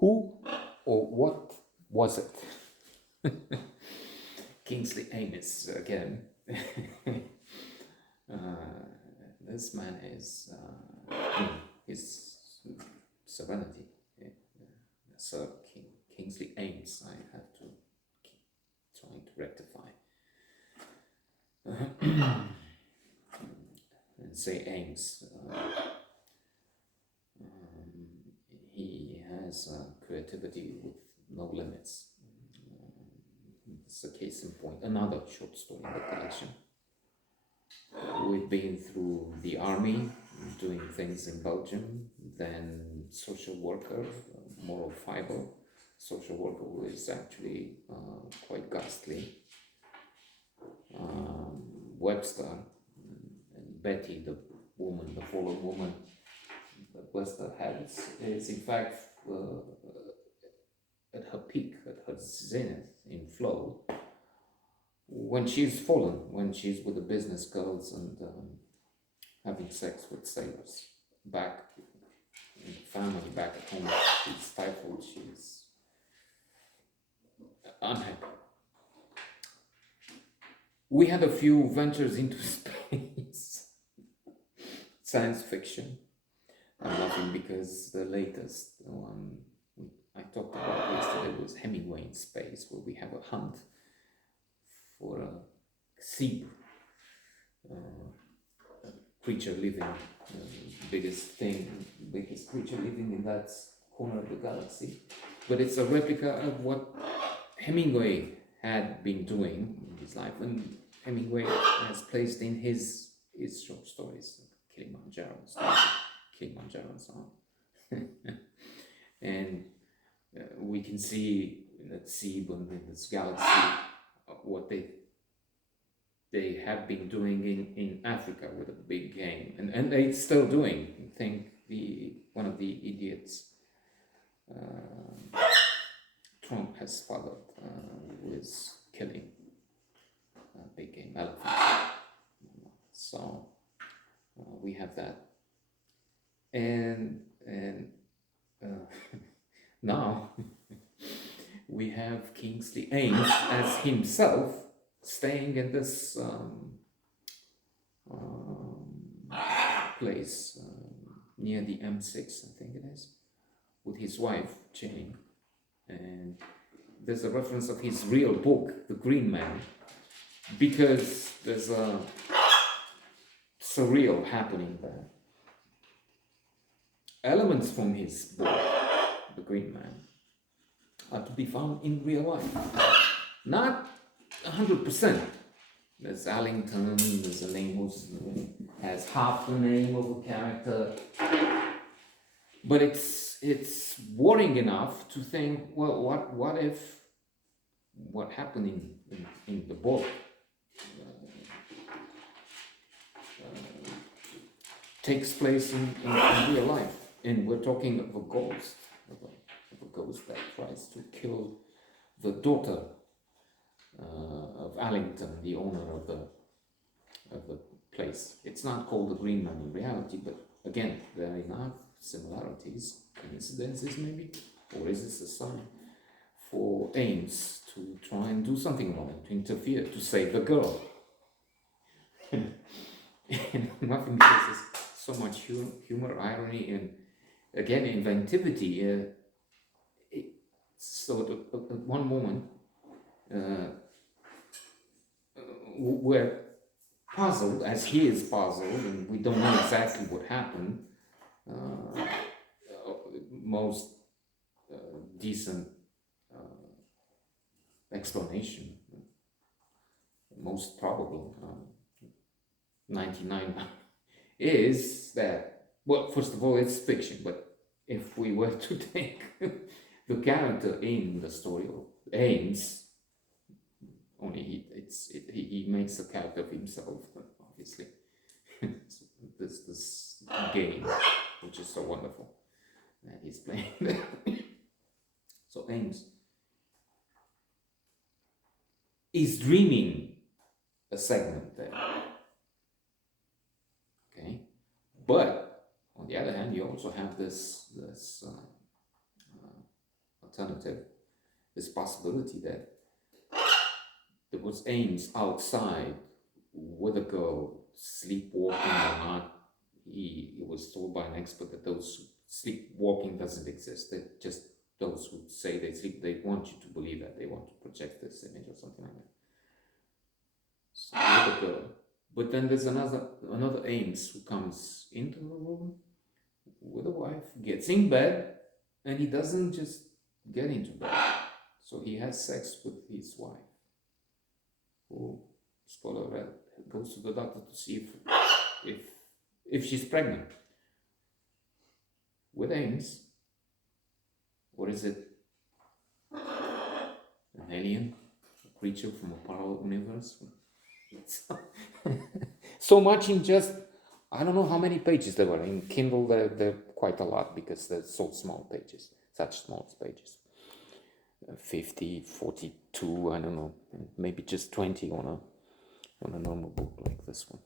Who or what was it? Kingsley Amis again. This man is his serenity. Sir Kingsley Ames. I have to keep trying to rectify and say Ames. He has creativity with no limits. It's a case in point. Another short story in the collection. We've been through the army, doing things in Belgium, then social worker, moral fiber, social worker who is actually quite ghastly, Webster, and Betty, the woman, the fallen woman that Webster has, is in fact at her peak, at her zenith in flow, when she's fallen, when she's with the business girls and having sex with sailors. Back in the family, back at home, she's stifled, she's unhappy. We had a few ventures into space, science fiction. I'm laughing because the latest one I talked about yesterday was Hemingway in space, where we have a hunt for a sea creature living, biggest creature living in that corner of the galaxy. But it's a replica of what Hemingway had been doing in his life, and Hemingway has placed in his short stories, Kilimanjaro and so on. And we can see in that sea, but in this galaxy, what they have been doing in Africa with a big game, and they're still doing. I think one of the idiots Trump has followed with killing big game elephants. So we have that, and now we have Kingsley Ames as himself staying in this place near the M6, I think it is, with his wife Jane. And there's a reference of his real book, The Green Man, because there's a surreal happening there. Elements from his book, The Green Man, are to be found in real life. Not 100%. There's Allington, there's a name who has half the name of a character, but it's worrying enough to think, well, what if what happened in the book takes place in real life, and we're talking of a ghost, that tries to kill the daughter of Allington, the owner of the place. It's not called the Green Man in reality, but again, there are enough similarities, coincidences maybe, or is this a sign for Ames to try and do something about it, to interfere, to save the girl? And nothing is so much humor, irony, and again inventivity. So at one moment, we're puzzled, as he is puzzled, and we don't know exactly what happened. Most decent explanation, most probable, 99, is that, well, first of all, it's fiction, but if we were to take the character in the story of Ames, only he makes a character of himself, obviously. this game, which is so wonderful that he's playing. So Ames is dreaming a segment there. Okay, but on the other hand, you also have this alternative, this possibility that there was Ames outside with a girl sleepwalking or not. He was told by an expert that those sleepwalking doesn't exist. They're just those who say they sleep, they want you to believe that, they want to project this image or something like that. So with a girl. But then there's another Ames who comes into the room with a wife, gets in bed, and he doesn't just get into bed. So he has sex with his wife, who, spoiler alert, goes to the doctor to see if she's pregnant. With Ames, what is it? An alien? A creature from a parallel universe? So much in just, I don't know how many pages there were. In Kindle, they're quite a lot because they're so small pages, such small pages. 50, 42, I don't know, maybe just 20 on a normal book like this one.